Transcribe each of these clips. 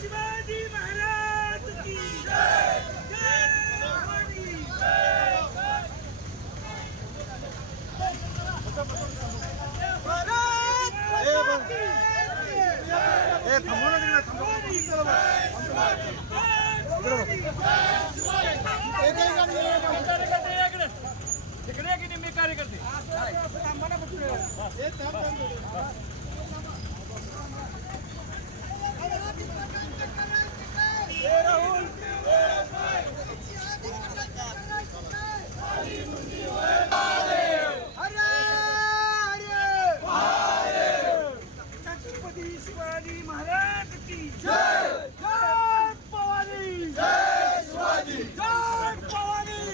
शिवाजी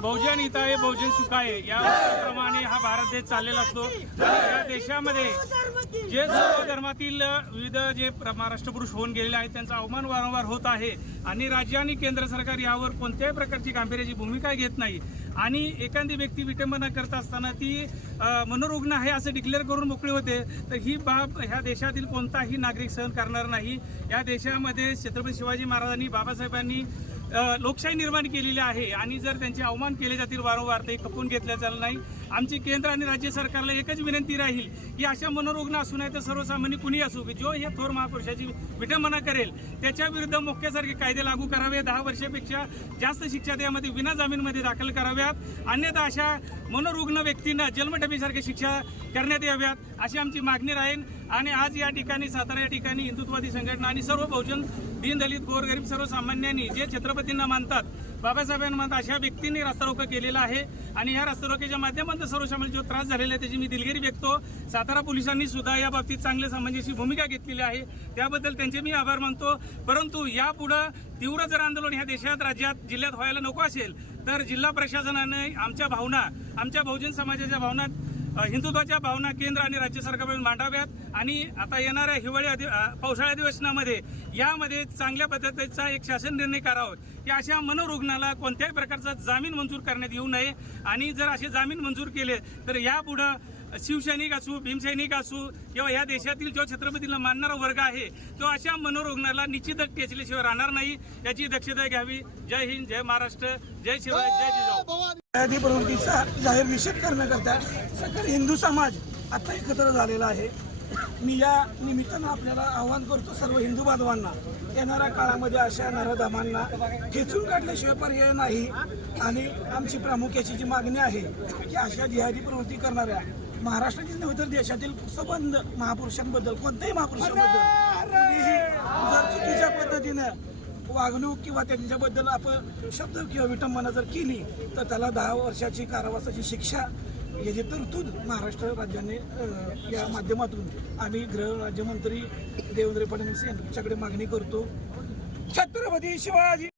बहुजन हिताय बहुजन सुखाय या प्रमाणे हा भारत देश चाललेला असतो. या देशामध्ये जे सर्व धर्मातील विविध जे प्र- महाराष्ट्र पुरुष होऊन गेलेले आहेत त्यांचा अवमान वारंवार होत आहे. आणि राज्य आणि केंद्र सरकार यावर कोणत्याही प्रकारची गांभीर्याची भूमिका घेत नाही. आणि एखादी व्यक्ती विटंबना करत असताना ती मनोरुग्ण आहे असं डिक्लेअर करून मोकळी होते तर ही बाब ह्या देशातील कोणताही नागरिक सहन करणार नाही. या देशामध्ये छत्रपती शिवाजी महाराजांनी बाबासाहेबांनी लोकशाही निर्माण केलेली आहे. आणि जर त्यांचे अवमान केले जातील वारंवार ते खपून घेतल्या जाणार नाही. आमची केंद्र आणि राज्य सरकारला एकच विनंती राहील की अशा मनोरुग्ण असू नये तर सर्वसामान्य कुणी असू की जो हे थोर महापुरुषाची विटंबना करेल त्याच्या विरुद्ध मोक्यासारखे कायदे लागू करावे. दहा वर्षापेक्षा जास्त शिक्षा त्यामध्ये विना जामीनमध्ये दाखल कराव्यात. अन्यथा अशा मनोरुग्ण व्यक्तींना जन्मठेपीसारख्या शिक्षा करण्यात याव्यात अशी आमची मागणी राहील. आणि आज या ठिकाणी सातारा या ठिकाणी हिंदुत्ववादी संघटना आणि सर्व बहुजन दीनदलित गोरगरीब सर्वसामान्यांनी जे छत्रपतींना मानतात बाबासाहेबांमध्ये अशा व्यक्तींनी रस्ता रोको केलेला आहे आणि या रस्ता रोक्याच्या माध्यमातून सर्वसामान्य जो त्रास झालेला आहे त्याची मी दिलगिरी व्यक्तो सातारा पोलिसांनी सुद्धा या बाबतीत चांगल्या संबंधीची भूमिका घेतलेली आहे. त्याबद्दल त्यांचे मी आभार मानतो. परंतु यापुढं तीव्र जर आंदोलन ह्या देशात राज्यात जिल्ह्यात व्हायला नको असेल तर जिल्हा प्रशासनाने आमच्या भावना आमच्या बहुजन समाजाच्या भावना हिंदुत्वाच्या भावना केंद्र आणि राज्य सरकारमध्ये मांडाव्यात. आणि आता येणाऱ्या हिवाळी अधि पावसाळी अधिवेशनामध्ये यामध्ये चांगल्या पद्धतीचा एक शासन निर्णय करावा की अशा मनोरुग्णाला कोणत्याही प्रकारचा जामीन मंजूर करण्यात येऊ नये. आणि जर असे जामीन मंजूर केले तर यापुढं शिवसैनिक असू भीमसैनिक असू किंवा या देशातील जो छत्रपतीला मानणारा वर्ग आहे तो अशा मनोरुग्णाला निश्चितच टेचल्याशिवाय राहणार नाही याची दक्षता घ्यावी. जय हिंद जय महाराष्ट्र जय शिवाय जय जिजाऊ. प्रवृत्तीचा जाहीर निषेध करण्याकरता सकल हिंदू समाज आता एकत्र झालेला आहे. मी या निमित्तानं आपल्याला आवाहन करतो सर्व हिंदू बांधवांना येणाऱ्या काळामध्ये अशा नरधमांना खेचून काढल्याशिवाय पर्याय नाही. आणि आमची प्रामुख्याची जी मागणी आहे की अशा जिहादी प्रवृत्ती करणाऱ्या महाराष्ट्रातील नव्हे तर देशातील सबंध महापुरुषांबद्दल कोणत्याही महापुरुषांबद्दल. जर चुकीच्या पद्धतीनं वागणूक किंवा त्यांच्याबद्दल आपण शब्द किंवा विटंबना जर केली तर त्याला दहा वर्षाची कारावासाची शिक्षा याची तरतूद महाराष्ट्र राज्याने या माध्यमातून आम्ही गृह राज्यमंत्री देवेंद्र फडणवीस यांच्याकडे मागणी करतो. छत्रपती शिवाजी